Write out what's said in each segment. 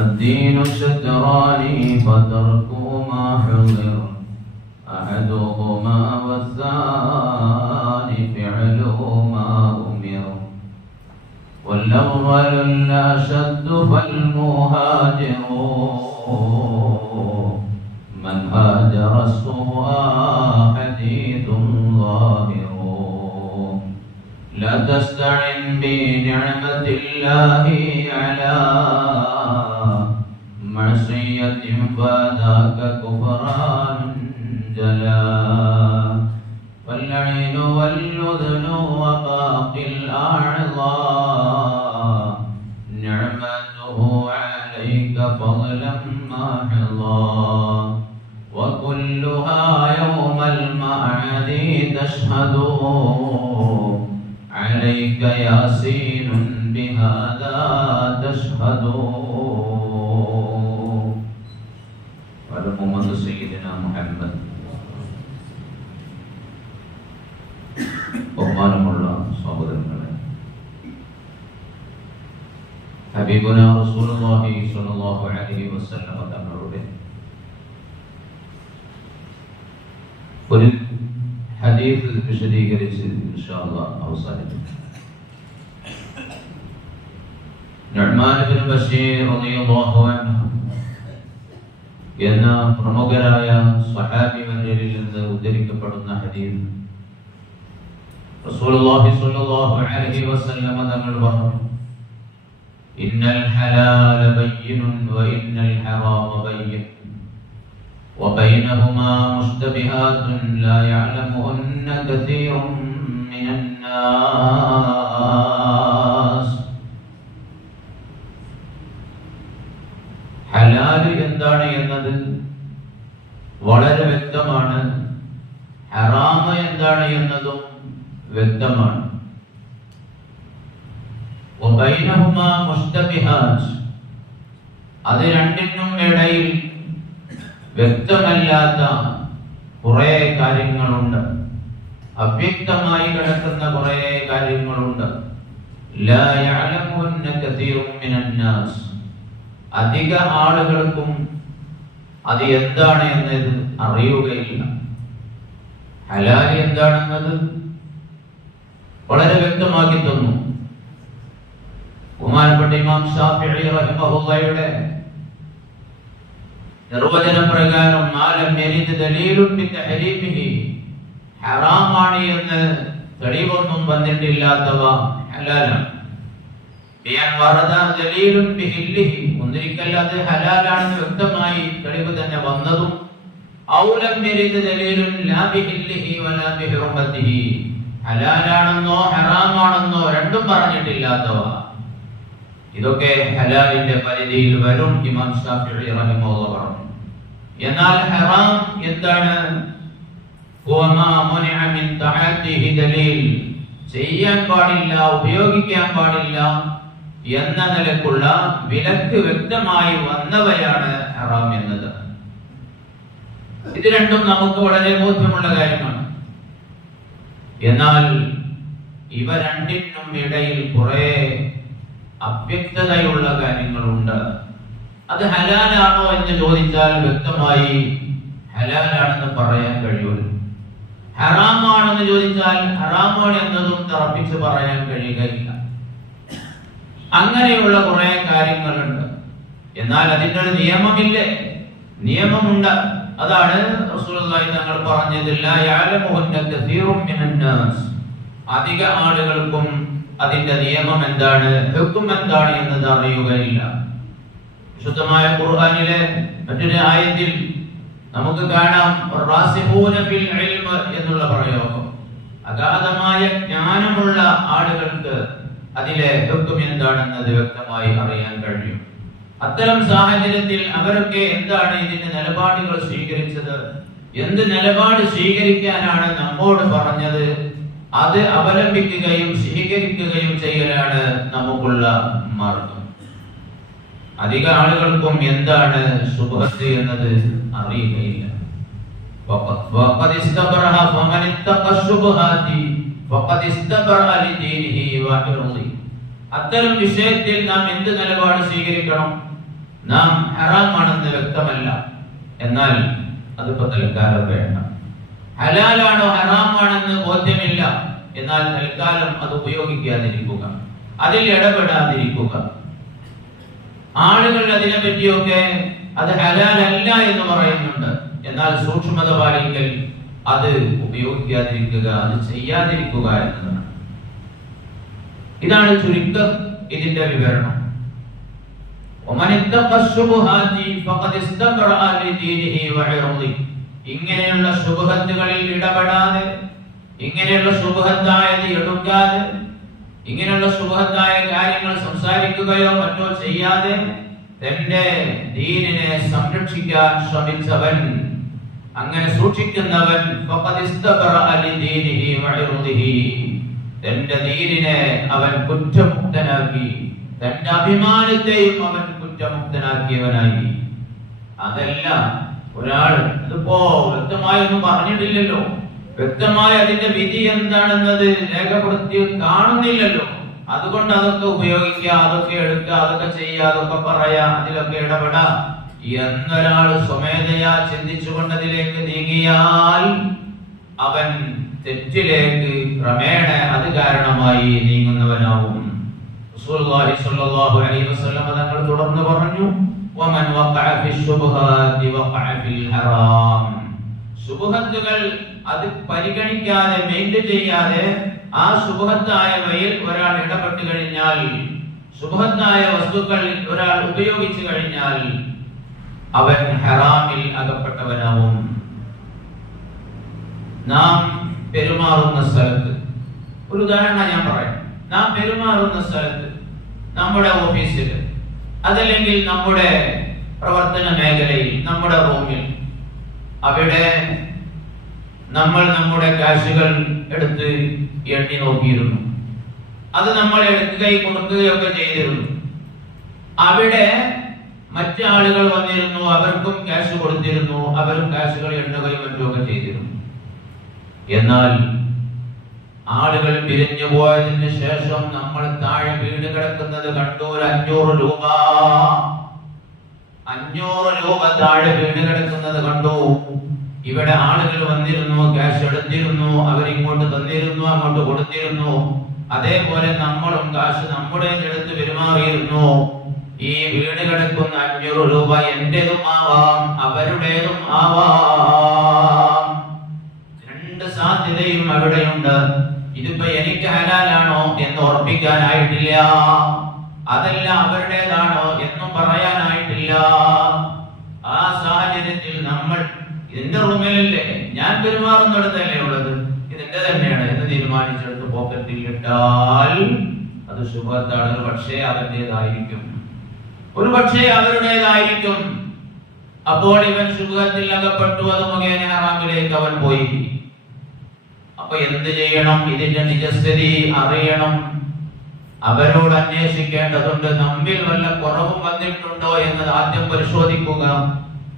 الدين شكران فتركوا ما حضر أحدهما والثاني فعله ما أمر والأول الأشد فالمهاجر من هاجر السوء حديث ظاهر لا تستعن بنعمة الله على معصية فذاك كفران جلا والعين والأذن وباقي الأعضاء نعمته عليك فضلا محضا وكلها يوم المعاد تشهد عليك ياسين بهذا تشهد محمد سيدنا محمد ബഹുമാനമുള്ള സഹോദരങ്ങളെ, ഹബീബുന റസൂലുള്ളാഹി സ്വല്ലല്ലാഹു അലൈഹി വസല്ലം തങ്ങളുടെ ഒരു ഹദീസ് വിശദീകരിച്ച് ഇൻഷാ അല്ലാഹ് അവസാനിപ്പിക്കും. നുഅ്മാൻ ഇബ്നു ബശീർ റളിയല്ലാഹു അൻഹു എന്ന പ്രമുഖരായ സ്വഹാബി വര്യരിൽ നിന്ന് ഉദ്ധരിക്കപ്പെടുന്ന ഹദീസ് റസൂലുള്ളാഹി സ്വല്ലല്ലാഹു അലൈഹി വസല്ലം തങ്ങൾ പറഞ്ഞു, ഇന്നൽ ഹലാല ബയ്യിനുൻ വ ഇന്നൽ ഹറാമ ബയ്യിൻ വബൈനഹുമാ മുസ്തബിഹാത്തുൻ ലാ യഅലമുഹുന്ന കസീറുൻ മിനൻ നാസ്. ഹലാൽ എന്താണ് എന്നത് വളരെ വ്യക്തമാണ്, ഹറാമ എന്താണ് എന്നതും വ്യക്തമാണ്. വബൈനഹുമാ മുസ്തബിഹാത്ത്, അത് രണ്ടിനും ഇടയിൽ വ്യക്തമല്ലാത്ത കുറെ കാര്യങ്ങളുണ്ട്, അവ്യക്തമായി കിടക്കുന്ന കുറെ കാര്യങ്ങളുണ്ട്. ലാ യഅലമുന്ന കസീറുൻ മിനൻ നാസ്, അധിക ആളുകൾക്കും അത് എന്താണ് എന്നത് അറിയുകയില്ല. ഹലാൽ എന്താണെന്നത് വളരെ വ്യക്തമാക്കി തന്നു. ബഹുമാനപ്പെട്ട ഇമാം ശാഫിഈ റഹിമഹുല്ലാഹയുടെ നിർവചന പ്രകാരം മാലം യരിദ് ദലീലുൻ ബിതഹരീമിഹി, ഹറാമാണ് എന്ന് തെളിവൊന്നും വന്നിട്ടില്ലാത്തവ ഹലാലാണ്. ഒന്നിരിക്കൽ അത് ഹലാലാണെന്ന് വ്യക്തമായി തെളിവ് തന്നെ വന്നതും ഹലാലാണെന്നോ ഹറാമാണെന്നോ രണ്ടും പറഞ്ഞിട്ടില്ലാത്തവ, ഇതൊക്കെ ഹലാലിന്റെ പരിധിയിൽ വരും. ഇമാം ശാഫിഈ റഹിമഹുല്ലാഹ് പറഞ്ഞു. എന്നാൽ ഹറാം എന്താണ്? ചെയ്യാൻ പാടില്ല, ഉപയോഗിക്കാൻ പാടില്ല എന്ന നിലക്കുള്ള വിലക്ക് വ്യക്തമായി വന്നവയാണ് ഹറാം എന്നത്. ഇത് രണ്ടും നമുക്ക് വളരെ ബോധ്യമുള്ള കാര്യമാണ്. എന്നാൽ ഇവ രണ്ടിനും ഇടയിൽ കുറെ അവ്യക്തതയുള്ള കാര്യങ്ങളുണ്ട്. അത് ഹലാലാണോ എന്ന് ചോദിച്ചാൽ വ്യക്തമായി ഹലാലാണെന്ന് പറയാൻ കഴിയൂല. ഹറാമാണെന്ന് ചോദിച്ചാൽ ഹറാമാണ് എന്നതും തറപ്പിച്ച് പറയാൻ കഴിയുകയില്ല. അങ്ങനെയുള്ള കുറെ കാര്യങ്ങളുണ്ട്. എന്നാൽ അതിൻ്റെ ഒരു നിയമമില്ലേ? നിയമമുണ്ട്. അതാണ് റസൂലുള്ളാഹി തങ്ങൾ പറഞ്ഞത്, ലാ യഅലമുഹുന്ന കസീറുൻ മിനൻ നാസ്, അധിക ആളുകൾക്കും അതിന്റെ നിയമം എന്താണ്, ഹുക്ം എന്താണ് എന്നത് അറിയുകയില്ല. വിശുദ്ധമായ ഖുർആനിലെ മറ്റൊരു ആയത്തിൽ നമുക്ക് കാണാം റാസിഖൂന ഫിൽ ഇൽമ് എന്നുള്ള പ്രയോഗം. അഗാധമായ ജ്ഞാനമുള്ള ആളുകൾക്ക് അതിലെ ഹുക്ം എന്താണെന്നത് വ്യക്തമായി അറിയാൻ കഴിയും. അത്തരം സാഹചര്യത്തിൽ അവരൊക്കെ എന്താണ് ഇതിന്റെ നിലപാടുകൾ സ്വീകരിച്ചത്, എന്ത് നിലപാട് സ്വീകരിക്കാനാണ് നമ്മോട് പറഞ്ഞത്, അത് അവലംബിക്കുകയും സ്വീകരിക്കുകയും ചെയ്യലാണ് നമുക്കുള്ള മാർഗം. അധിക ആളുകൾക്കും എന്താണ് ശുബ്ഹത്ത് എന്നത് അറിയുകയില്ല. അത്തരം വിഷയത്തിൽ നാം എന്ത് നിലപാട് സ്വീകരിക്കണം? നാം ഹറാമാണെന്ന് വ്യക്തമല്ല, എന്നാൽ അതിപ്പോ തൽക്കാലം വേണ്ട. ഹലാലാണോ ഹറാമാണെന്ന് ബോധ്യമില്ല, എന്നാൽ തൽക്കാലം അത് ഉപയോഗിക്കാതിരിക്കുക, അതിൽ ഇടപെടാതിരിക്കുക. ആളുകൾ അതിനെ പറ്റിയൊക്കെ അത് ഹലാലല്ല എന്ന് പറയുന്നുണ്ട്, എന്നാൽ സൂക്ഷ്മത പാലിക്കൽ, അത് ഉപയോഗിക്കാതിരിക്കുക, അത് ചെയ്യാതിരിക്കുക എന്നതാണ്. ഇതാണ് ചുരുക്കം ഇതിന്റെ വിവരണം. ഇങ്ങനെയുള്ള ശുബ്ഹത്തുകളിൽ ഇടപെടാതെ, ഇങ്ങനെയുള്ള ശുബ്ഹത്തായത് എടുക്കാതെ, ഇങ്ങനെയുള്ള ശുബ്ഹത്തായ കാര്യങ്ങൾ സംസാരിക്കുകയോ മറ്റോ ചെയ്യാതെ തന്റെ ദീനിനെ സംരക്ഷിക്കാൻ ശ്രമിച്ചവൻ, അങ്ങനെ സൂക്ഷിക്കുന്നവൻ തന്റെ ദീനിനെ അവൻ കുറ്റമുക്തനാക്കി, തന്റെ അഭിമാനത്തെയും അവൻ കുറ്റമുക്തനാക്കിയവനായി. അതല്ല ഒരാൾ, അതിപ്പോ വ്യക്തമായൊന്നും പറഞ്ഞിട്ടില്ലല്ലോ, വ്യക്തമായി അതിന്റെ വിധി എന്താണെന്നത് രേഖപ്പെടുത്തി കാണുന്നില്ലല്ലോ. അതുകൊണ്ട് അതൊക്കെ ഉപയോഗിക്കുക, അതൊക്കെ എടുക്കുക, അതൊക്കെ ചെയ്യുക, അതൊക്കെ പറയാ, അതിലൊക്കെ ഇടപെടാ എന്നൊരാൾ സ്വമേധയാ ചിന്തിച്ചുകൊണ്ട് അതിലേക്ക് നീങ്ങിയാൽ അവൻ തെറ്റിലേക്ക് ക്രമേണ അത് കാരണമായി നീങ്ങുന്നവനാവും. റസൂലുള്ളാഹി സ്വല്ലല്ലാഹു അലൈഹി വസല്ലം തങ്ങൾ തുടർന്ന് പറഞ്ഞു, വമൻ വഖഅ ഫിശ്ശുബ്ഹാത്തി വഖഅ ഫിൽ ഹറാം. ശുബ്ഹത്തുകൾ അത് പരിഗണിക്കാതെ, മെയിൻറ്റെയിൻ ചെയ്യാതെ ആ ശുബ്ഹത്തായവയിൽ ഒരാൾ ഇടപെട്ട് കഴിഞ്ഞാൽ, ശുബ്ഹത്തായ വസ്തുക്കൾ ഒരാൾ ഉപയോഗിച്ചു കഴിഞ്ഞാൽ അവൻ ഹറാമിൽ അകപ്പെട്ടവനാവും. നാം പെരുമാറുന്ന സ്ഥലത്ത്, ഒരു ഉദാഹരണം ഞാൻ പറയാം. നാം പെരുമാറുന്ന സ്ഥലത്ത്, നമ്മുടെ ഓഫീസിൽ, അതല്ലെങ്കിൽ നമ്മുടെ പ്രവർത്തന മേഖലയിൽ, നമ്മുടെ റൂമിൽ, അവിടെ നമ്മൾ നമ്മുടെ കാശുകൾ എടുത്ത് എണ്ണി നോക്കിയിരുന്നു. അത് നമ്മൾ എടുക്കുകയും കൊടുക്കുകയൊക്കെ ചെയ്തിരുന്നു. അവിടെ മറ്റാളുകൾ വന്നിരുന്നു, അവർക്കും ക്യാഷ് കൊടുത്തിരുന്നു, അവരും കാശുകൾ എണ്ണുകയും മറ്റുമൊക്കെ ചെയ്തിരുന്നു. എന്നാൽ ആളുകൾ പിരിഞ്ഞു പോയതിന് ശേഷം നമ്മൾ താഴെ വീട് കിടക്കുന്നത് കണ്ടു. ഒരു 500 രൂപ, 500 രൂപ താഴെ വീട് കിടക്കുന്നത് കണ്ടു. ഇവിടെ ആളുകൾ വന്നിരുന്നു, ക്യാഷ് എടുത്തിരുന്നു, അവരിങ്ങോട്ട് തന്നിരുന്നു, അങ്ങോട്ട് കൊടുത്തിരുന്നു. അതേപോലെ നമ്മളും കാശ് നമ്മുടെ എടുത്ത് പെരുമാറിയിരുന്നു. ഈ വീട് കിടക്കുന്ന 500 രൂപ എന്റേതും ആവാം, അവരുടേതും ആവാം. രണ്ട് സാധ്യതയും അവിടെയുണ്ട്. ഇതിപ്പോ എനിക്ക് ഹലാലാണോ എന്ന് ഉറപ്പിക്കാനായിട്ടില്ല, അതല്ല അവരുടേതാണോ എന്നും പറയാനായിട്ടില്ല. ആ സാഹചര്യത്തിൽ നമ്മൾ ഇതിന്റെ റൂമിലല്ലേ, ഞാൻ പെരുമാറുന്നിടത്തല്ലേ ഉള്ളത്, ഇതിന്റെ തന്നെയാണ് എന്ന് തീരുമാനിച്ചെടുത്ത് പോക്കറ്റിൽ ഇട്ടാൽ അത് ശുഭത്താണ്. ഒരു പക്ഷേ അവരുടേതായിരിക്കും, ഒരു പക്ഷേ അവരുടേതായിരിക്കും. അപ്പോൾ ഇവൻ ശുഭത്തിൽ അകപ്പെട്ടു, അത് മുഖേന ഹറാമിലേക്ക് അവൻ പോയി. അപ്പൊ എന്ത് ചെയ്യണം? ഇതിന്റെ നിജസ്ഥിതി അറിയണം, അവരോട് അന്വേഷിക്കേണ്ടതുണ്ട്. നമ്മിൽ വല്ല കുറവും വന്നിട്ടുണ്ടോ എന്നത് ആദ്യം പരിശോധിക്കുക.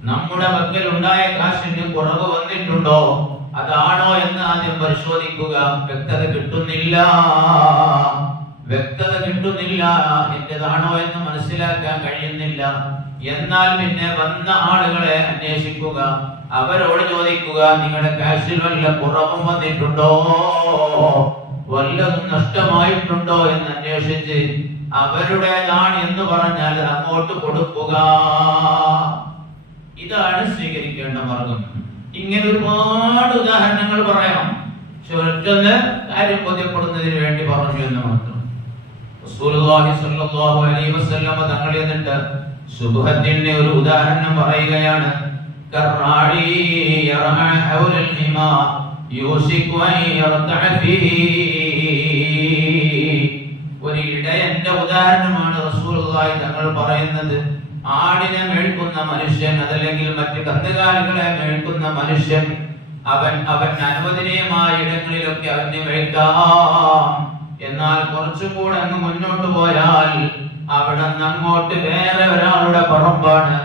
നമ്മുടെ പക്കൽ ഉണ്ടായ കാശിന് കുറവ് വന്നിട്ടുണ്ടോ, അതാണോ എന്ന് ആദ്യം പരിശോധിക്കുക. വ്യക്തത കിട്ടുന്നില്ല, വ്യക്തത കിട്ടുന്നില്ല, എന്റേതാണോ എന്ന് മനസ്സിലാക്കാൻ കഴിയുന്നില്ല. എന്നാൽ പിന്നെ വന്ന ആളുകളെ അന്വേഷിക്കുക, അവരോട് ചോദിക്കുക, നിങ്ങളുടെ കാശിൽ വല്ല കുറവും വന്നിട്ടുണ്ടോ, വല്ലതും നഷ്ടമായിട്ടുണ്ടോ എന്ന് അന്വേഷിച്ച് അവരുടേതാണ് എന്ന് പറഞ്ഞാൽ അങ്ങോട്ട് കൊടുക്കുക. ഇതാണ് സ്വീകരിക്കേണ്ട മാർഗം. ഇങ്ങനെ ഒരുപാട് ഉദാഹരണങ്ങൾ പറയാം. ഒറ്റൊന്ന് കാര്യം ബോധ്യപ്പെടുന്നതിന് വേണ്ടി പറഞ്ഞു എന്ന് മാത്രം. റസൂലുള്ളാഹി സ്വല്ലല്ലാഹു അലൈഹി വസല്ലം തങ്ങൾ എന്നിട്ട് ശുബ്ഹത്തിന്റെ ഒരു ഉദാഹരണം പറയുകയാണ്. കറാഴി യറഅ ഹൗലൽ ഹിമാ യൂസികു അൻ യർതഅ ഫീഹി. ഒരു ഇടയന്റെ ഉദാഹരണമാണ് റസൂലുള്ളാഹി തങ്ങൾ പറയുന്നത്. ആടിനെ മേൽക്കുന്ന മനുഷ്യൻ, അതല്ലെങ്കിൽ മറ്റ് കന്നുകാലികളെ മേൽക്കുന്ന മനുഷ്യൻ, അവൻ അനുവദനീയമായ ഇടങ്ങളിലൊക്കെ അവനെ മേൽക്കാം. എന്നാൽ കുറച്ചും കൂടെ അങ്ങ് മുന്നോട്ട് പോയാൽ അവിടെ നിന്ന് അങ്ങോട്ട് വേറെ ഒരാളുടെ പറമ്പാണ്.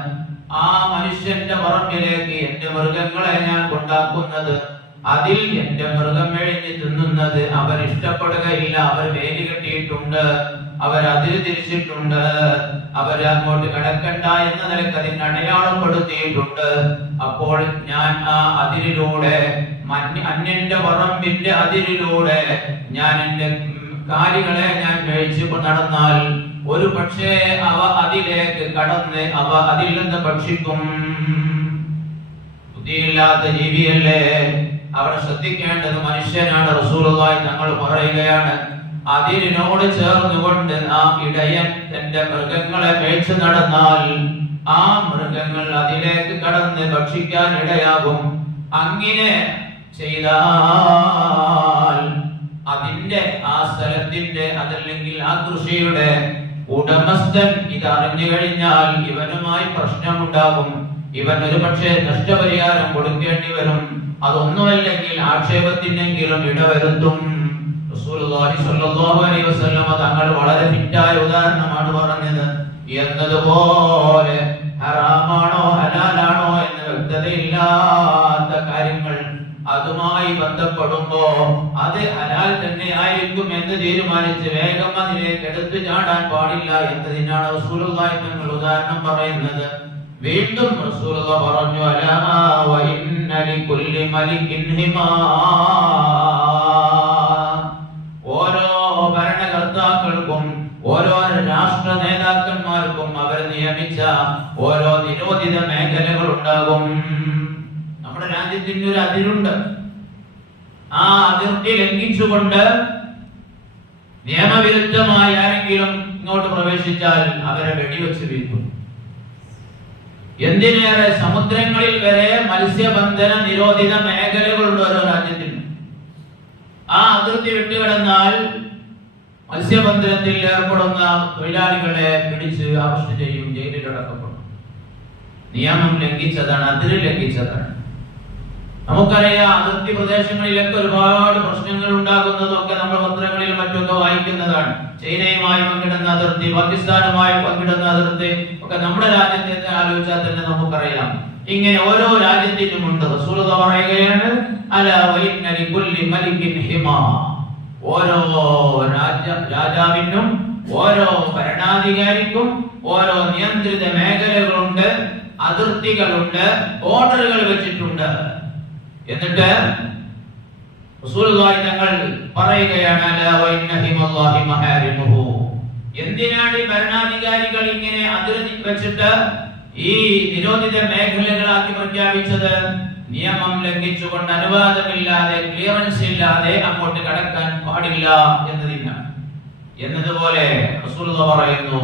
ആ മനുഷ്യന്റെ പറമ്പിലേക്ക് എന്റെ മൃഗങ്ങളെ ഞാൻ കൊണ്ടാക്കുന്നത്, അതിൽ എന്റെ മൃഗം മെഴിഞ്ഞ് തിന്നുന്നത് അവർ ഇഷ്ടപ്പെടുകയില്ല. അവർ വേലി കെട്ടിയിട്ടുണ്ട്. അവരതിൽ തിരിച്ചിട്ടുണ്ട്. അവരങ്ങോട്ട് കടക്കണ്ട എന്ന നിലക്ക് അതിന് അടയാളപ്പെടുത്തിയിട്ടുണ്ട്. അപ്പോൾ ഞാൻ ആ അതിരിലൂടെ, അന്യന്റെ പറമ്പിന്റെ അതിരിലൂടെ ഞാൻ എന്റെ കാലികളെ ഞാൻ മേയിച്ചു നടന്നാൽ ഒരു പക്ഷേ അവ അതിലേക്ക് കടന്ന് അവ അതിൽ നിന്ന് ഭക്ഷിക്കും. ബുദ്ധിയില്ലാത്ത ജീവിയല്ലേ, അവിടെ ശ്രദ്ധിക്കേണ്ടത് മനുഷ്യനാണ്. റസൂലുള്ളാഹി തങ്ങൾ പറയുകയാണ്, അതിരിനോട് ചേർന്നുകൊണ്ട് ആ ഇടയൻ തന്റെ മൃഗങ്ങളെ മേയിച്ചു നടന്നാൽ ആ മൃഗങ്ങൾ അതിലേക്ക് കടന്ന് ഭക്ഷിക്കാൻ ഇടയാകും. അങ്ങനെ ചെയ്താൽ അതിന്റെ ആ സ്ഥലത്തിന്റെ അതല്ലെങ്കിൽ ആ കൃഷിയുടെ ഉടമസ്ഥൻ ഇത് അറിഞ്ഞു കഴിഞ്ഞാൽ ഇവനുമായി പ്രശ്നമുണ്ടാകും. ഇവൻ ഒരു പക്ഷേ നഷ്ടപരിഹാരം കൊടുക്കേണ്ടി വരും. അതൊന്നുമല്ലെങ്കിൽ ആക്ഷേപത്തിനെങ്കിലും ഇടവരുത്തും. റസൂലുള്ളാഹി സ്വല്ലല്ലാഹു അലൈഹി വസല്ലം തങ്ങൾ വളരെ ഫിറ്റായ ഉദാഹരണമാണ് പറഞ്ഞത്. എന്നതുപോലെ ഹറാമാണോ ഹലാലാണോ എന്ന് വ്യക്തതയില്ലാത്ത കാര്യങ്ങൾ അതുമായി ബന്ധപ്പെടുമ്പോ അത് ഹലാൽ തന്നെ ആയിരിക്കും എന്ന് തീരുമാനിച്ച് വേഗം അതിലേക്ക് എടുത്തു ചാടാൻ പാടില്ല എന്നതിനാണ് റസൂലുള്ളാഹി തങ്ങൾ ഉദാഹരണം പറയുന്നത്. വീണ്ടും റസൂലുള്ളാഹി പറഞ്ഞു, അലാ വ ഇന്ന ലികുല്ലി മലികിൻ ഹിമാ. ഓരോ ഭരണകർത്താക്കൾക്കും ഓരോ രാഷ്ട്ര നേതാക്കന്മാർക്കും അവർ നിയമിച്ച ഓരോ നിരോധിത മേഖലകൾ ഉണ്ടാകും. നമ്മുടെ രാജ്യത്തിന് ഒരു അതിരുണ്ട്. ആ അതിർത്തി ലംഘിച്ചുകൊണ്ട് നിയമവിരുദ്ധമായി ആരെങ്കിലും ഇങ്ങോട്ട് പ്രവേശിച്ചാൽ അവരെ വെടിവെച്ച് വീഴ്ത്തും. എന്തിനേറെ സമുദ്രങ്ങളിൽ വരെ മത്സ്യബന്ധന നിരോധിത മേഖലകളുണ്ട് ഓരോ രാജ്യത്തിനും. ആ അതിർത്തി വിട്ടുകിടന്നാൽ മത്സ്യബന്ധനത്തിൽ ഏർപ്പെടുന്ന തൊഴിലാളികളെ പിടിച്ച് അറസ്റ്റ് ചെയ്യും, ജയിലിലടക്കപ്പെടും. നിയമം ലംഘിച്ചതാണ്, അതിര് ലംഘിച്ചതാണ്. നമുക്കറിയാം, അതിർത്തി പ്രദേശങ്ങളിലൊക്കെ ഒരുപാട് പ്രശ്നങ്ങൾ ഉണ്ടാകുന്നതൊക്കെ നമ്മൾ പത്രങ്ങളിലും മറ്റൊക്കെ വായിക്കുന്നതാണ്. ചൈനയുമായി പങ്കിടുന്ന അതിർത്തി, പാകിസ്ഥാനുമായി പങ്കിടുന്ന അതിർത്തി ഒക്കെ നമ്മുടെ രാജ്യത്തെ ആലോചിച്ചാൽ തന്നെ നമുക്കറിയാം. ഇങ്ങനെ ഓരോ രാജ്യത്തിനുമുണ്ട്. റസൂലുള്ളാഹി പറയുകയാണ്, അലാ വ ഇന്ന ലികുല്ലി മലികിൻ ഹിമാ. ഓരോ രാജാവിനും ഓരോ ഭരണാധികാരിക്കും ഓരോ നിയന്ത്രിത മേഖലകളുണ്ട്, അതിർത്തികളുണ്ട്, ഓർഡറുകൾ വെച്ചിട്ടുണ്ട്. എന്നിട്ട് റസൂലുള്ളാഹി തങ്ങൾ പറയുകയാണ്, അലാ വ ഇന്ന ഹിമല്ലാഹി മഹാരിമുഹു. എന്തിനാണ് ഈ ഭരണാധികാരികൾ ഇങ്ങനെ അതിർത്തി വെച്ചിട്ട് ഈ നിരോധിത മേഖലകളാക്കി പ്രഖ്യാപിച്ചത്? നിയമം ലംഘിച്ചുകൊണ്ട് അനുവാദമില്ലാതെ, ക്ലിയറൻസ് ഇല്ലാതെ അങ്ങോട്ട് കടക്കാൻ പാടില്ല എന്നതിനാണ്. എന്നതുപോലെ റസൂലുള്ളാഹി പറയുന്നു,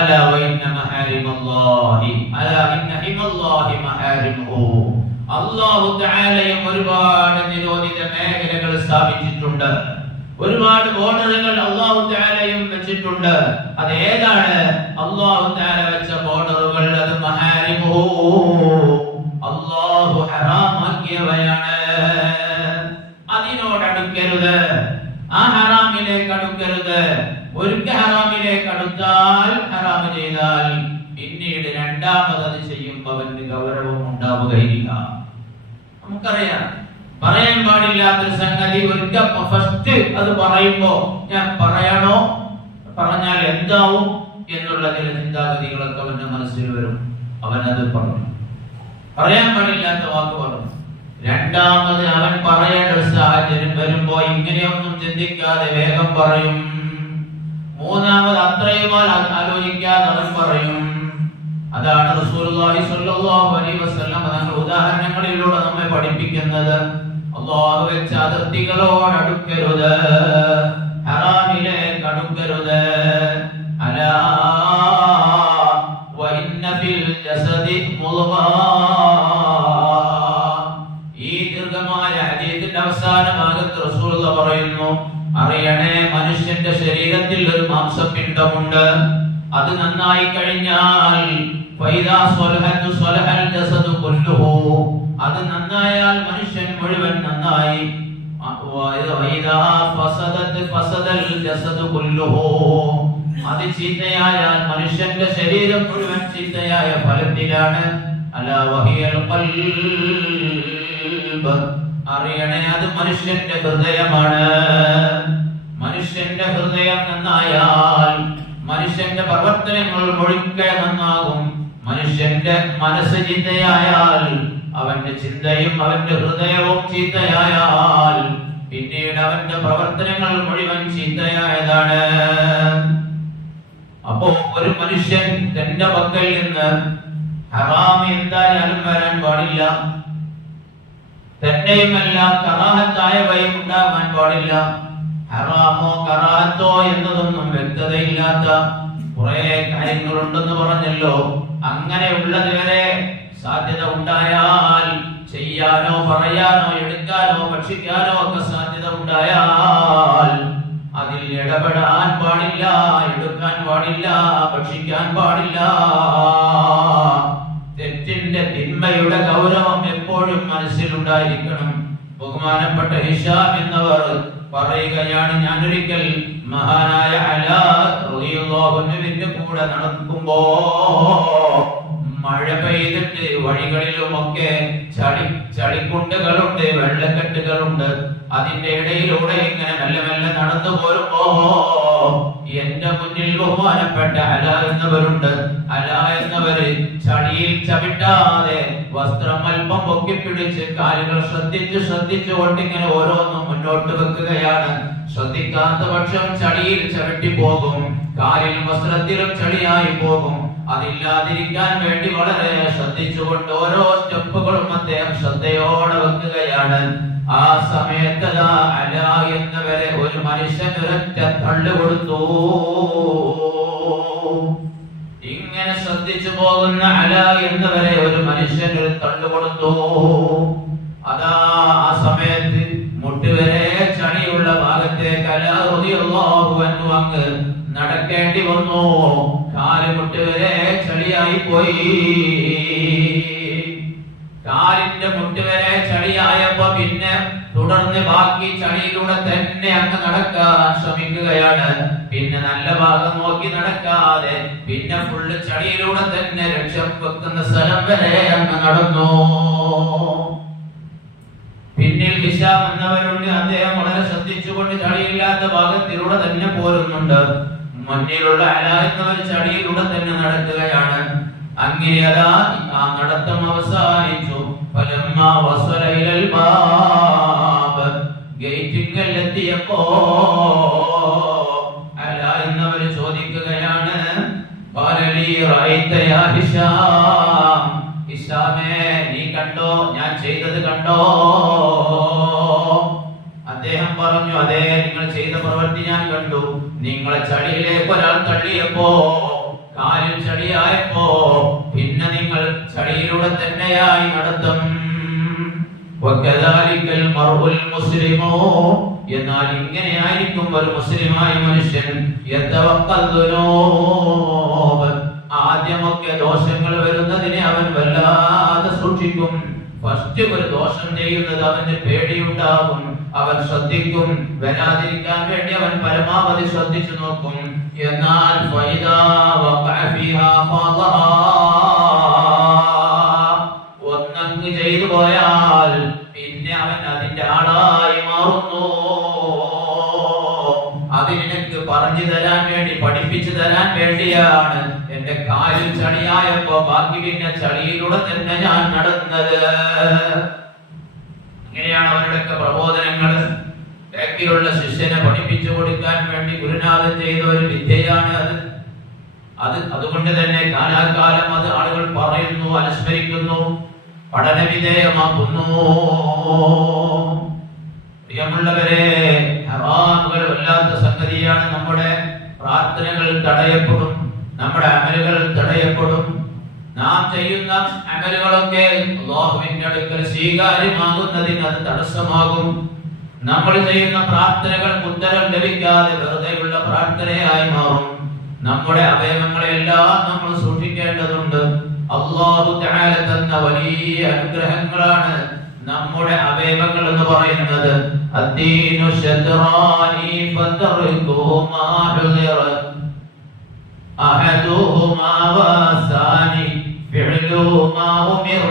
അലാ വ ഇന്ന മഹാരിമല്ലാഹി, അലാ ഇന്ന ഹിമല്ലാഹി മഹാരിമുഹു. അല്ലാഹു തആലയും ഒരുപാട് നിരോധിത മേഖലകൾ സ്ഥാപിച്ചിട്ടുണ്ട്. ഒരുപാട് ബോർഡറുകൾ അല്ലാഹു തആലയും വെച്ചിട്ടുണ്ട്. അത് ഏതാണ് അല്ലാഹു തആല വെച്ച ബോർഡറുകൾ? അത് മഹാരിമുഹു, അല്ലാഹു ഹറാമാക്കിയവയാണ്. അതിനോട് അടുക്കരുത്, ആ ഹറാമിലേക്ക് അടുക്കരുത്. ഒരിക്കൽ ഹറാമിലേക്ക് അടുത്താൽ, ഹറാം ചെയ്താൽ പിന്നീട് രണ്ടാമത് അത് ചെയ്യുമ്പോൾ അവന് ഗൗരവം ഉണ്ടാവുകയില്ല. നമുക്കറിയാം, പറയാൻ പാടില്ലാത്തൊരു സംഗതി ഒരിക്കൽ ഫസ്റ്റ് അത് പറയുമ്പോ ഞാൻ പറയണോ, പറഞ്ഞാൽ എന്താവും എന്നുള്ള ചില ചിന്താഗതികളൊക്കെ അവന്റെ മനസ്സിൽ വരും. അവനത് പറഞ്ഞു, പറയാൻ പാടില്ലാത്ത വാക്ക് പറഞ്ഞു. രണ്ടാമത് അവൻ പറയേണ്ട ഒരു സാഹചര്യം വരുമ്പോ ഇങ്ങനെയൊന്നും ചിന്തിക്കാതെ വേഗം പറയും. മൂന്നാമത് അത്രയും ആലോചിക്കാതെ അവൻ പറയും. അതാണ് റസൂലുള്ളാഹി സ്വല്ലല്ലാഹു അലൈഹി വസല്ലം തങ്ങൾ ഉദാഹരണങ്ങളിലൂടെ നമ്മെ പഠിപ്പിക്കുന്നത്. അല്ലാഹു വെച്ച അതിർത്തികളോട് അടുക്കരുത്, ഹറാമിലേക്ക് അടുക്കരുത്. അലാ വ ഇന്ന ഫിൽ ജസദി മുദ്ഗാ. ഈ ദീർഘമായ ഹദീസിന്റെ അവസാന ഭാഗത്ത് റസൂലുള്ളാഹി പറയുന്നു, അറിയണേ, മനുഷ്യന്റെ ശരീരത്തിൽ ഒരു മാംസപിണ്ഡമുണ്ട്. അത് നന്നായി കഴിഞ്ഞാൽ ഫൈദാ സ്വലഹതു സ്വലഹൽ ജസദു കുല്ലുഹു. അത് നന്നായാൽ മനുഷ്യൻ മുഴുവൻ നന്നായി. വൈദാ ഫസദത് ഫസദൽ ജസദു കുല്ലുഹു. അത് ചീത്തയായാൽ മനുഷ്യന്റെ ശരീരം മുഴുവൻ ചീത്തയായ ഫലത്തിലാണ്. അലാ വഹിയൽ ഖൽബ്. അറിയണേ, അത് മനുഷ്യന്റെ ഹൃദയമാണ്. മനുഷ്യന്റെ ഹൃദയം നന്നായാൽ മനുഷ്യന്റെ പ്രവർത്തനങ്ങൾ മുഴുക്കെ നന്നാകും. മനുഷ്യന്റെ മനസ്സ് ചീത്തയായാൽ അവന്റെ ചിന്തയും അവന്റെ ഹൃദയവും ചീത്തയായാൽ പിന്നീട് അവന്റെ പ്രവർത്തനങ്ങൾ മുഴുവൻ ചീത്തയായതാണ്. അപ്പോ ഒരു മനുഷ്യൻ തന്റെ പക്കൽ നിന്ന് ഹറാം എന്തായാലും വരാൻ പാടില്ല. തന്നെയുമല്ല കറാഹത്തായവയും ഉണ്ടാകാൻ പാടില്ല. ഹറാമോ കറാഹത്തോ എന്നതൊന്നും വ്യക്തതയില്ലാത്ത കുറെ കാര്യങ്ങളുണ്ടെന്ന് പറഞ്ഞല്ലോ. അങ്ങനെയുള്ളത് വരെ സാധ്യത ഉണ്ടായാൽ ചെയ്യാനോ പറയാനോ എടുക്കാനോ ഭക്ഷിക്കാനോ ഒക്കെ സാധ്യത ഉണ്ടായാൽ അതിൽ ഇടപെടാൻ പാടില്ല, എടുക്കാൻ പാടില്ല, ഭക്ഷിക്കാൻ പാടില്ല. തെറ്റിന്റെ തിന്മയുടെ ഗൗരവം എപ്പോഴും മനസ്സിലുണ്ടായിരിക്കണം. ബഹുമാനപ്പെട്ട ഹിശാം എന്നവർ പറയുകയാണ്, ഞാനൊരിക്കൽ മഹാനായ അലാ റളിയല്ലാഹു അൻഹുവിന്റെ കൂടെ നടക്കുമ്പോ മഴ പെയ്തിട്ട് വഴികളിലുമൊക്കെ ചളിക്കുണ്ടുകളുണ്ട്, വെള്ളക്കെട്ടുകളുണ്ട്. അതിന്റെ ഇടയിലൂടെ ഇങ്ങനെ മെല്ലെ മെല്ലെ നടന്നു പോരുമ്പോ എന്റെ മുന്നിൽ ബഹുമാനപ്പെട്ട അല എന്നവരുണ്ട്. അല എന്നവര് ചളിയിൽ ചവിട്ടാതെ വസ്ത്രം അല്പം പൊക്കിപ്പിടിച്ച് കാലുകൾ ശ്രദ്ധിച്ചുകൊണ്ട് ഇങ്ങനെ ഓരോന്നും മുന്നോട്ട് വെക്കുകയാണ്. ശ്രദ്ധിക്കാത്ത പക്ഷം ചളിയിൽ ചവിട്ടി പോകും, കാലിലും വസ്ത്രത്തിലും ചളിയായി പോകും. അതില്ലാതിരിക്കാൻ വേണ്ടി വളരെ ശ്രദ്ധിച്ചുകൊണ്ട് ഓരോ സ്റ്റെപ്പുകളും അദ്ദേഹം ശ്രദ്ധയോടെ വെക്കുകയാണ്. ആ സമയത്ത് അല എന്നവരെ ഒരു മനുഷ്യൻ ഒരൊറ്റ തള്ളു കൊടുത്തു. ഇങ്ങനെ ശ്രദ്ധിച്ചു പോകുന്ന അല എന്നവരെ ഒരു മനുഷ്യൻ ഒരു തള്ളു കൊടുത്തു. അതാ ആ സമയത്ത് മുട്ടുവരെ ചളിയുള്ള ഭാഗത്തേക്ക് അല റളിയല്ലാഹു അൻഹു അങ്ങ് നടക്കേണ്ടി വന്നു. കാല് മുട്ടുവരെ ചളിയായി പോയി. കാലിന്റെ മുട്ടുവരെ ചളിയായപ്പോ പിന്നെ തുടർന്ന് ബാക്കി ചളിയിലൂടെ തന്നെ അങ്ങ് നടക്കാൻ ശ്രമിക്കുകയാണ്. പിന്നെ നല്ല ഭാഗം നോക്കി നടക്കാതെ പിന്നെ ഫുള്ള് ചളിയിലൂടെ തന്നെ ലക്ഷ്യം വെക്കുന്ന സ്ഥലം വരെ അങ്ങ് നടന്നു. പിന്നിൽ ഹിശാം എന്നവരുണ്ട്. അദ്ദേഹം വളരെ ശ്രദ്ധിച്ചുകൊണ്ട് ചളിയില്ലാത്ത ഭാഗത്തിലൂടെ തന്നെ പോരുന്നുണ്ട്. മുന്നിലുള്ള അല എന്നവർ ചളിയിലൂടെ തന്നെ നടക്കുകയാണ്. അങ്ങനെ അതാ ആ നടത്തം അവസാനിച്ചു. ഫലമ്മാ വസല ഇലൽ ബാബ്, ഗേറ്റിങ്കൽ എത്തിയപ്പോ അല എന്നവർ ചോദിക്കുകയാണ്, ഖാലലി റഅയ്ത യാ ഹിശാം, ഹിശാമേ നീ കണ്ടോ, ഞാൻ ചെയ്തത് കണ്ടോ? അദ്ദേഹം പറഞ്ഞു, അതെ, നിങ്ങൾ ചെയ്ത പ്രവൃത്തി ഞാൻ കണ്ടു. നിങ്ങളെ ചളിയിലേക്ക് ഒരാൾ തള്ളിയപ്പോ കാലിൽ ചളിയായപ്പോ പിന്നെ നിങ്ങൾ ചളിയിലൂടെ തന്നെയായി നടത്തും. വകദാലികൽ മർഉൽ മുസ്ലിമോ, എന്നാൽ ഇങ്ങനെയായിരിക്കും ഒരു മുസ്ലിമായ മനുഷ്യൻ. യതവഖദ്ദുനൂബ്, ആദ്യമൊക്കെ ദോഷങ്ങൾ വരുന്നതിനെ അവൻ വല്ലാതെ സൂക്ഷിക്കും. ഫസ്റ്റ് ഒരു ദോഷം ചെയ്യുന്നത് അവന് പേടിയുണ്ടാകും. അവൻ ശ്രദ്ധിക്കും, വരാതിരിക്കാൻ വേണ്ടി അവൻ പരമാവധി ശ്രദ്ധിച്ചു നോക്കും. എന്നാൽ ഒന്നങ്ങ് ചെയ്തു പോയാൽ പിന്നെ അവൻ അതിന്റെ ആളായി മാറുന്നു. അതിനെനിക്ക് പറഞ്ഞു തരാൻ വേണ്ടി, പഠിപ്പിച്ചു തരാൻ വേണ്ടിയാണ് എന്റെ കാലിൽ ചളിയായപ്പോ ബാക്കി പിന്നെ ചളിയിലൂടെ തന്നെ ഞാൻ നടന്നത്. അങ്ങനെയാണ് അവരുടെയൊക്കെ പ്രബോധനങ്ങൾ. ബാക്കിലുള്ള ശിഷ്യനെ പഠിപ്പിച്ചു കൊടുക്കാൻ വേണ്ടി ഗുരുനാഥൻ ചെയ്ത ഒരു വിദ്യയാണ് അത്. അതുകൊണ്ട് തന്നെ കാലാകാലം അത് ആളുകൾ പറയുന്നു, അനുസ്മരിക്കുന്നു, പഠനവിധേയമാക്കുന്നു. പ്രിയമുള്ളവരെ, ഹറാമുകൾ വല്ലാത്ത സംഗതിയാണ്. നമ്മുടെ പ്രാർത്ഥനകൾ തടയപ്പെടും, നമ്മുടെ അമലുകൾ തടയപ്പെടും. നാം ചെയ്യുന്ന അമലുകളൊക്കെ അല്ലാഹുവിന്റെ അടുക്കൽ സ്വീകാര്യമാകുന്നതിന് അത് തടസ്സമാകും. നമ്മൾ ചെയ്യുന്ന പ്രാർത്ഥനകൾക്ക് ഉത്തരം ലഭിക്കാതെ വെറുതെയുള്ള പ്രാർത്ഥനയായി മാറും. നമ്മുടെ അവയവങ്ങളെല്ലാം നമ്മൾ സൂക്ഷിക്കേണ്ടതുണ്ട്. അല്ലാഹു തആല തന്ന വലിയ അനുഗ്രഹങ്ങളാണ് നമ്മുടെ അവയവങ്ങൾ എന്ന് പറയുന്നത്. അദ്ദീനു ശത്റാനി ഫതർകുമാ ഹുദിറ അഹദുഹുമാ വസാനി ഫിഅലുമാ ഉമിർ.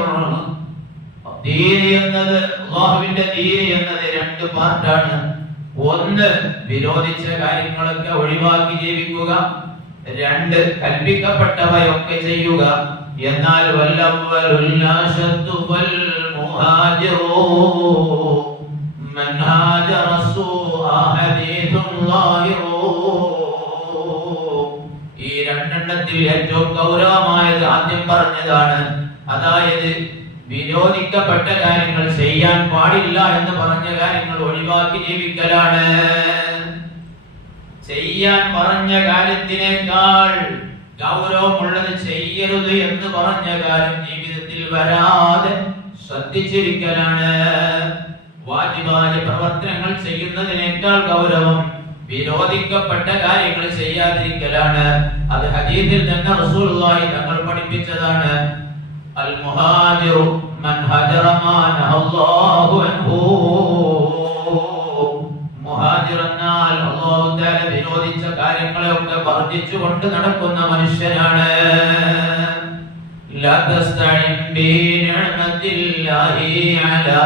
ദീൻ എന്നത്, അല്ലാഹുവിന്റെ ദീൻ എന്നത് രണ്ട് പാർട്ടാണ്. ഒന്ന്, വിരോധിച്ച കാര്യങ്ങളൊക്കെ ഒഴിവാക്കി ജീവിക്കുക. രണ്ട്, കൽപ്പിക്കപ്പെട്ടവയൊക്കെ ചെയ്യുക. എന്നാൽ വല്ലവ്വലുല്ലാശത്തു ഫൽ മുഹാജിറു മൻ ഹാജറ സൂഅ ഹദീസുൻ ളാഹിറു. ഈ രണ്ടെണ്ണത്തിൽ ഏറ്റവും ഗൗരവമായത് ആദ്യം പറഞ്ഞതാണ്. അതായത് വിരോധിക്കപ്പെട്ട കാര്യങ്ങൾ, ചെയ്യാൻ പാടില്ല എന്ന് പറഞ്ഞ കാര്യങ്ങൾ ഒഴിവാക്കി ജീവിക്കലാണ്. ചെയ്യാൻ പറഞ്ഞ കാര്യത്തിനേക്കാൾ ഗൗരവമുള്ളത് ചെയ്യരുത് എന്ന് പറഞ്ഞ കാര്യം ജീവിതത്തിൽ വരാതെ ശ്രദ്ധിച്ചിരിക്കലാണ്. വാജിബായ പ്രവർത്തനങ്ങൾ ചെയ്യുന്നതിനേക്കാൾ ഗൗരവം വിരോധിക്കപ്പെട്ട കാര്യങ്ങൾ ചെയ്യാതിരിക്കലാണ്. അത് ഹദീസിൽ തന്നെ റസൂലുള്ളാഹി തങ്ങൾ പഠിപ്പിച്ചതാണ്. അൽ മുഹാജിറു മൻ ഹജറ മാ നഹല്ലാഹു അൻഹു. മുഹാജിർ എന്നാൽ അല്ലാഹു തആല വിരോധിച്ച കാര്യങ്ങളെയൊക്കെ വർജിച്ചുകൊണ്ട് നടക്കുന്ന മനുഷ്യനാണ്. ലാ തസ്തഇൻ ബി നിഅമത്തില്ലാഹി അലാ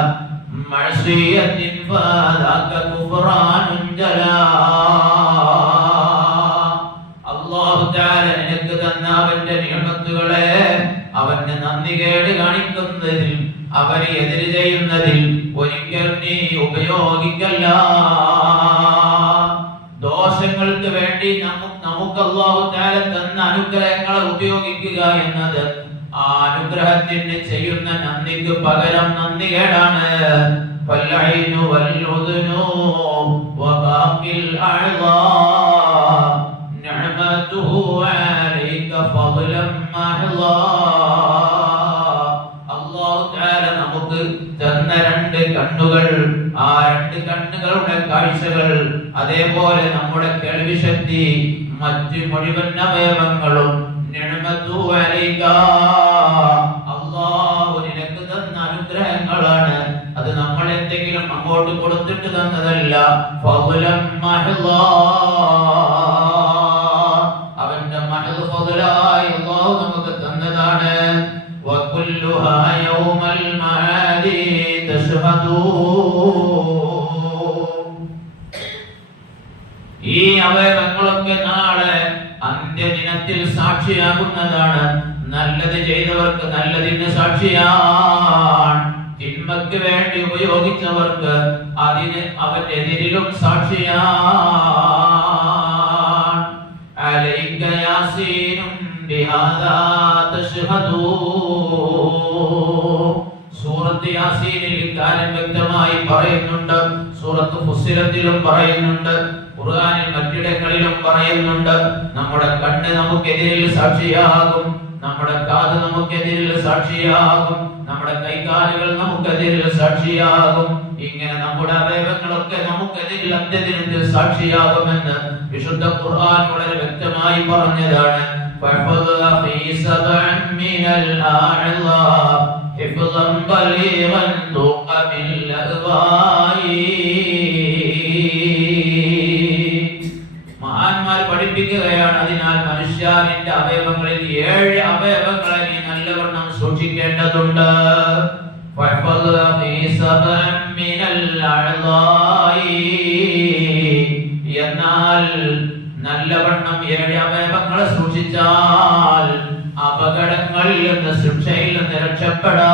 മഅസിയത്തിൻ ഫദാക കുഫ്റാനുൻ ജലാ. അല്ലാഹു തആല നിനക്ക് തന്ന അവന്റെ നിഅമത്തുകളെ അവന് നന്ദികേട് കാണിക്കുന്നതിൽ, അവനെ എതിര് ചെയ്യുന്നതിൽ ഒരിക്കൽ നീ ഉപയോഗിക്കല്ല. ദോഷങ്ങൾക്ക് വേണ്ടി നമുക്ക് അല്ലാഹു തആല തന്ന അനുഗ്രഹങ്ങളെ ഉപയോഗിക്കുക എന്നത് ആ അനുഗ്രഹത്തിന് ചെയ്യുന്ന നന്ദിക്ക് പകരം നന്ദികേടാണ്. ഫൽഐനു വൽഉദ്നു വബാഖിൽ അഅ്ളാ നിഅമതുഹു അലൈക ഫദ്ലൻ മഹ്ളാ. അല്ലാഹു തആല നമുക്ക് തന്ന രണ്ട് കണ്ണുകൾ, ആ രണ്ട് കണ്ണുകളുടെ കാഴ്ചകൾ, അതേപോലെ നമ്മുടെ കേൾവി ശക്തി, മറ്റ് മുഴുവൻ അവയവങ്ങളും നിഅമതു അലൈക, അല്ലാഹു നിനക്ക് തന്ന അനുഗ്രഹങ്ങളാണ്. അത് നമ്മൾ എന്തെങ്കിലും അങ്ങോട്ട് കൊടുത്തിട്ട് തന്നതല്ല. ഫദ്ലൻ മഹ്ളാ, അവന്റെ മഹ്ള് ഫദ്ലായി അല്ലാഹു നമുക്ക് തന്നതാണ്. വകുല്ലുഹാ യൗമൽ മആദി തശ്ഹദൂ. ഈ അവയവങ്ങളൊക്കെ നാളെ അന്ത്യദിനത്തിൽ സാക്ഷിയാകുന്നതാണ്. നല്ലത് ചെയ്തവർക്ക് നല്ലതിന് സാക്ഷിയാണ്, തിന്മയ്ക്ക് വേണ്ടി ഉപയോഗിച്ചവർക്ക് അതിന് അവനെതിരിലും സാക്ഷിയാണ്. അലൈക യാസീനും ബിഹാദാ തശ്ഹദൂ. സൂറത്ത് യാസീനിൽ ഇക്കാര്യം വ്യക്തമായി പറയുന്നുണ്ട്. സൂറത്ത് ഫുസ്സിലത്തിലും പറയുന്നുണ്ട്. ഖുർആനിൽ മറ്റിടങ്ങളിലും പറയുന്നുണ്ട്. നമ്മുടെ കണ്ണ് നമുക്കെതിരിൽ സാക്ഷിയാകും, നമ്മുടെ കാത് നമുക്കെതിരിൽ സാക്ഷിയാകും, നമ്മുടെ കൈകാലുകൾ നമുക്കെതിരിൽ സാക്ഷിയാകും. ഇങ്ങനെ നമ്മുടെ അവയവങ്ങളൊക്കെ നമുക്കെതിരിൽ അന്ത്യദിനത്തിൽ സാക്ഷിയാകുമെന്ന് വിശുദ്ധ ഖുർആൻ വളരെ വ്യക്തമായി പറഞ്ഞതാണ്. മഹാന്മാർ പഠിപ്പിക്കുകയാണ്. അതിനാൽ മനുഷ്യന്റെ അവയവങ്ങളിൽ 7 അവയവങ്ങളെ നീ നല്ലവണ്ണം സൂക്ഷിക്കേണ്ടതുണ്ട്. എന്നാൽ നല്ലവണ്ണം 7 അവയവങ്ങളെ സൂക്ഷിച്ചാൽ അപകടങ്ങളിൽ നിന്ന്, ശിക്ഷയിൽ നിന്ന് രക്ഷപ്പെടാം,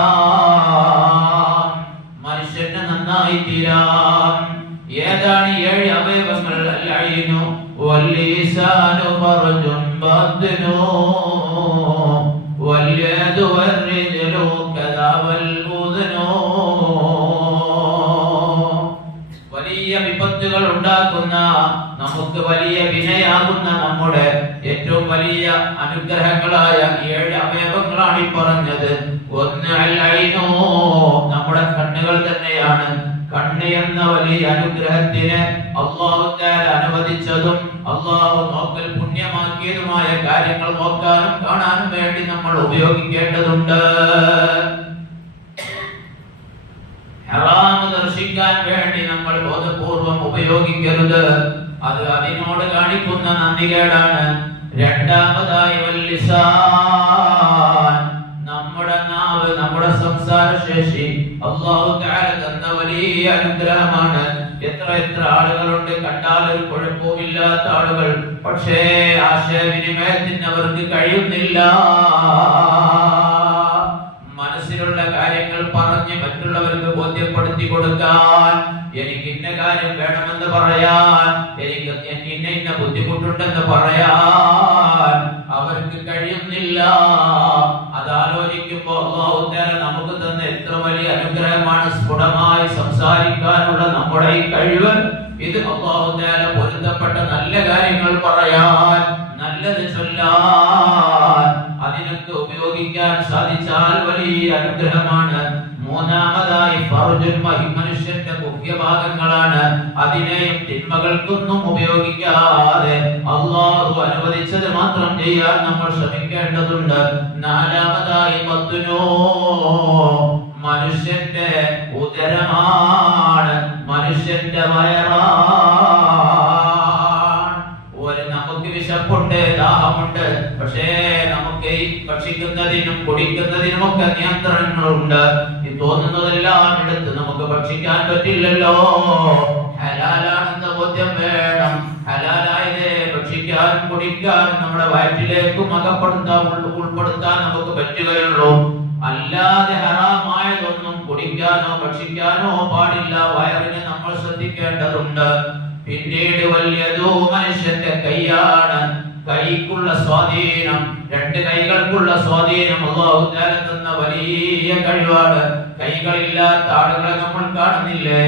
മനുഷ്യന് നന്നായി തീരാം. ഏതാണ് 7 അവയവങ്ങൾ? അൽഐനു വല്ലിസാനു ഫർജുൻ ബദ്നു വൽയദു വൽരിജ്ലു കദാ വൽഉദ്നു. വലിയ വിപത്തുകൾ ഉണ്ടാക്കുന്ന, നമുക്ക് വലിയ വിനയാകുന്ന നമ്മുടെ ഏറ്റവും വലിയ അനുഗ്രഹങ്ങളായ 7 അവയവങ്ങളാണ് ഈ പറഞ്ഞത്. ഒന്ന് അൽഐനു, നമ്മുടെ കണ്ണുകൾ തന്നെയാണ്. കണ്ണ് എന്ന വലിയ അനുഗ്രഹത്തിന് അല്ലാഹു തആല അനുവദിച്ചതും അല്ലാഹു നോക്കൽ പുണ്യമാക്കിയതുമായ കാര്യങ്ങൾ നോക്കാനും കാണാനും വേണ്ടി നമ്മൾ ഉപയോഗിക്കേണ്ടതുണ്ട്. ഹറാം ദർശിക്കാൻ വേണ്ടി നമ്മൾ ബോധപൂർവം ഉപയോഗിക്കരുത്. അത് അതിനോട് കാണിക്കുന്ന നന്ദികേടാണ്. രണ്ടാമതായി വല്ലിസാൻ, നമ്മുടെ നാവ്, നമ്മുടെ സംസാരശേഷി അല്ലാഹു തആല തന്ന വലിയ അനുഗ്രഹമാണ്. എത്ര ആളുകൾ യാതൊരു കുഴപ്പവുമില്ലാത്ത ആളുകൾ, പക്ഷേ ആശയവിനിമയത്തിന് അവർക്ക് കഴിയുന്നില്ല. മനസ്സിലുള്ള കാര്യങ്ങൾ പറഞ്ഞ് മറ്റുള്ളവർക്ക് ബോധ്യപ്പെടുത്തി കൊടുക്കാൻ, എനിക്ക് ഇന്ന കാര്യം വേണമെന്ന് പറയാൻ, എനിക്ക് ഇന്ന ബുദ്ധിമുട്ടുണ്ടെന്ന് പറയാൻ അവർക്ക് കഴിയുന്നില്ല. അതാലോചിക്കുമ്പോൾ അല്ലാഹു തആല നമുക്ക് തന്ന എത്ര വലിയ അനുഗ്രഹമാണ്. സ്ഫുടമായി സംസാരിക്കാനുള്ള നമ്മുടെ ഈ കഴിവ്, ഇത് അല്ലാഹു തആല പൊരുത്തപ്പെട്ട നല്ല കാര്യങ്ങൾ പറയാൻ, നല്ലത് ചൊല്ലാൻ, അതിനൊക്കെ ഉപയോഗിക്കാൻ സാധിച്ചാൽ വലിയ അനുഗ്രഹമാണ്. മൂന്നാമതായി ഫർജുൽ മനുഷ്യന്റെ മുഖ്യഭാഗങ്ങളാണ്. അതിനെയും തിന്മകൾക്കൊന്നും ഉപയോഗിക്കാതെ അല്ലാഹു അനുവദിച്ചത് മാത്രം ചെയ്യാൻ നമ്മൾ ശ്രമിക്കേണ്ടതുണ്ട്. നാലാമതായി ബത്നു, മനുഷ്യന്റെ ഉദരമാണ്, മനുഷ്യന്റെ വയറാണ്. നമുക്ക് വിശപ്പുണ്ട്, ദാഹമുണ്ട്, പക്ഷേ നമുക്ക് ഈ ഭക്ഷിക്കുന്നതിനും കുടിക്കുന്നതിനും ഒക്കെ നിയന്ത്രണങ്ങളുണ്ട്. ഈ തോന്നുന്നതെല്ലാം എടുത്ത് നമുക്ക് ഭക്ഷിക്കാൻ പറ്റില്ലല്ലോ. ഹലാലാണെന്ന ബോധ്യം വേണം. ഹലാലായതേ ഭക്ഷിക്കാനും കുടിക്കാനും നമ്മുടെ വയറ്റിലേക്കും ഉൾപ്പെടുത്താൻ നമുക്ക് പറ്റുകയുള്ളൂ. അല്ലാതെ ഹറാമായതൊന്നും കുടിക്കാനോ ഭക്ഷിക്കാനോ പാടില്ല. വയറിനെ നമ്മൾ ശ്രദ്ധിക്കേണ്ടതുണ്ട്. പിന്നീട് വലിയതോ മനുഷ്യന്റെ കൈയാണ്. കൈക്കുള്ള സ്വാധീനം, രണ്ട് കൈകൾക്കുള്ള സ്വാധീനം അല്ലാഹു തആല തന്ന വലിയ കഴിവാണ്. കൈകളില്ലാത്ത ആളുകളെ നമ്മൾ കാണുന്നില്ലേ?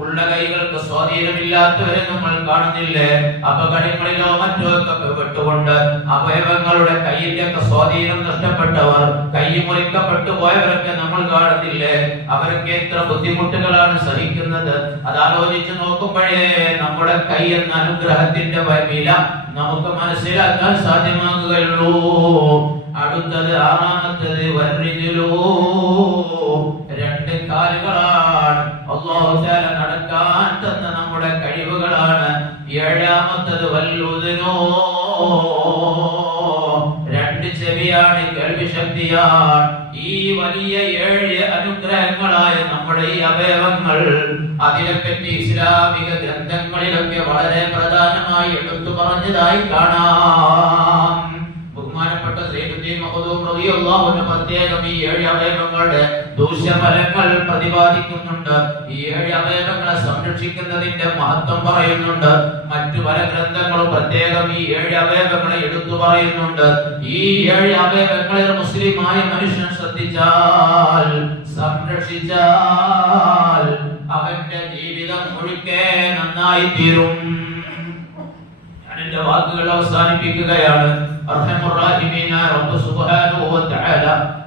ഉള്ള കൈകൾക്ക് സ്വാധീനമില്ലാത്തവരെ നമ്മൾ കാണുന്നില്ലേ? അപകടങ്ങളിലോ മറ്റോ ഒക്കെ പെട്ടുകൊണ്ട് അവയവങ്ങളുടെ കൈയിന്റെ ഒക്കെ സ്വാധീനം നഷ്ടപ്പെട്ടവർ, കൈ മുറിക്കപ്പെട്ടു പോയവരൊക്കെ നമ്മൾ കാണുന്നില്ലേ? അവരൊക്കെ എത്ര ബുദ്ധിമുട്ടുകളാണ് സഹിക്കുന്നത്. അതാലോചിച്ച് നോക്കുമ്പോഴേ നമ്മുടെ കൈ എന്ന അനുഗ്രഹത്തിന്റെ വില നമുക്ക് മനസ്സിലാക്കാൻ സാധ്യമാകുകയുള്ളൂ. അടുത്തത് ആറാമത്തത് വരിജിലൂ, രണ്ട് കാലുകളാണ്. അല്ലാഹു തആല നടക്കാൻ തന്ന നമ്മുടെ കഴിവുകളാണ്. ഏഴാമത്തത് വല്ലുദനോ, രണ്ട് ചെവിയാണ്, കേൾവി ശക്തിയാണ്. ഈ വലിയ 7 അനുഗ്രഹങ്ങളായ നമ്മുടെ ഈ അവയവങ്ങൾ, അതിനെപ്പറ്റി ഇസ്ലാമിക ഗ്രന്ഥങ്ങളിലൊക്കെ വളരെ പ്രധാനമായി എടുത്തു പറഞ്ഞതായി കാണാം. ബഹുമാനപ്പെട്ട സയ്യിദുദ്ദീൻ മഖ്ദൂം റളിയല്ലാഹു അൻഹു പ്രത്യേകം ഈ 7 അവയവങ്ങളുടെ ദൂഷ്യഫലങ്ങൾ പ്രതിപാദിക്കുന്നുണ്ട്. ഈ 7 അവയവങ്ങളെ സംരക്ഷിക്കുന്നതിന്റെ മഹത്വം പറയുന്നുണ്ട്. മറ്റു പല ഗ്രന്ഥങ്ങളും പ്രത്യേകം ഈ 7 അവയവങ്ങളെ എടുത്തു പറയുന്നുണ്ട്. ഈ 7 അവയവങ്ങളെ മുസ്ലിമായ മനുഷ്യൻ ശ്രദ്ധിച്ചാൽ, സംരക്ഷിച്ചാൽ അവന്റെ ജീവിതം മുഴുക്കെ നന്നായി തീരും. ഞാൻ എന്റെ വാക്കുകൾ അവസാനിപ്പിക്കുകയാണ്. അർഹമുർ റഹീമീനായ റബ്ബ് സുബ്ഹാനഹു വ തആല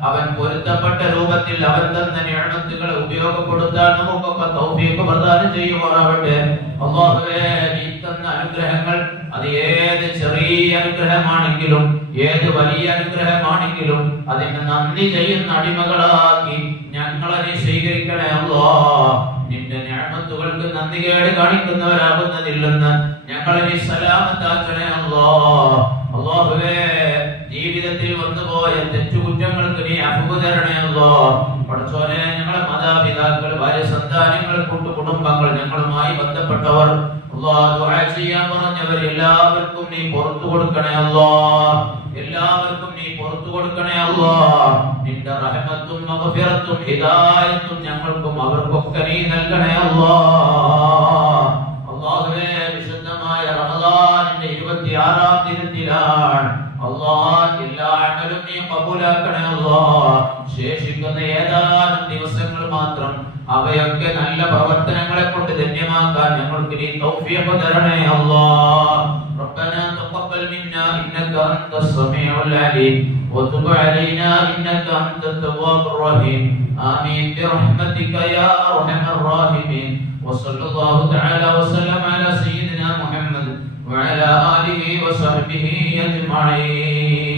അവൻ പൊരുത്തപ്പെട്ട രൂപത്തിൽ അവൻ തന്ന നിഅമത്തുകളെ ഉപയോഗപ്പെടുത്താൻ നമുക്കൊക്കെ തൗഫീഖ് പ്രദാനം ചെയ്യുമാറാവട്ടെ. അല്ലാഹുവേ, നീ തന്ന അനുഗ്രഹങ്ങൾ അത് ഏത് ചെറിയ അനുഗ്രഹമാണെങ്കിലും ഏത് വലിയ അനുഗ്രഹമാണെങ്കിലും അതിന് നന്ദി ചെയ്യുന്ന അടിമകളാക്കി ഞങ്ങളെ നീ സ്വീകരിക്കണേ അല്ലാഹ്. നിന്റെ നിഅമത്തുകൾക്ക് നന്ദികേട് കാണിക്കുന്നവരാകുന്നതില്ലെന്ന് ഞങ്ങളെ നീ സലാമത്താക്കണേ അല്ലാഹ്. അല്ലാഹുവേ, ജീവിതത്തിൽ വന്നുപോയ തെറ്റുകുറ്റങ്ങൾക്ക് നീ അഫ്വ് തരണേ അല്ലാഹ്. പടച്ചോനെ, ഞങ്ങളെ മാതാപിതാക്കൾ, ഭാര്യ, സന്താനങ്ങൾ, കുടുംബങ്ങൾ, ഞങ്ങളുമായി ബന്ധപ്പെട്ടവർ, അല്ലാഹ് ദുആ ചെയ്യാൻ പറഞ്ഞവർ എല്ലാവർക്കും നീ പുറത്തു കൊടുക്കണേ അല്ലാഹ്. എല്ലാവർക്കും നീ പുറത്തു കൊടുക്കണേ അല്ലാഹ്. നിന്റെ റഹ്മത്തും മഗ്ഫിറത്തും ഹിദായത്തും ഞങ്ങൾക്കും അവർക്കൊക്കെ നീ നൽകണേ അല്ലാഹ്. അല്ലാഹുവേ, വിശുദ്ധമായ റമളാനിന്റെ 26-ാം ദിനത്തിലാണ് അല്ലാഹ്. എല്ലാ അമലും നീ കബൂലാക്കണേ അല്ലാഹ്. ശേഷിക്കുന്ന ഏതാനും ദിവസങ്ങൾ മാത്രം അവയൊക്കെ നല്ല പ്രവർത്തനങ്ങളെ കൊണ്ട് ധന്യമാക്കാൻ ഞങ്ങൾക്ക് നീ തൗഫീഖ് തരണേ അല്ലാഹ്. ربنا تقبل منا إنك أنت السميع العليم وتب علينا إنك أنت التواب الرحيم آمين برحمتك يا أرحم الراحمين وصلى الله تعالى وسلم على سيدنا محمد وعلى آله وصحبه أجمعين.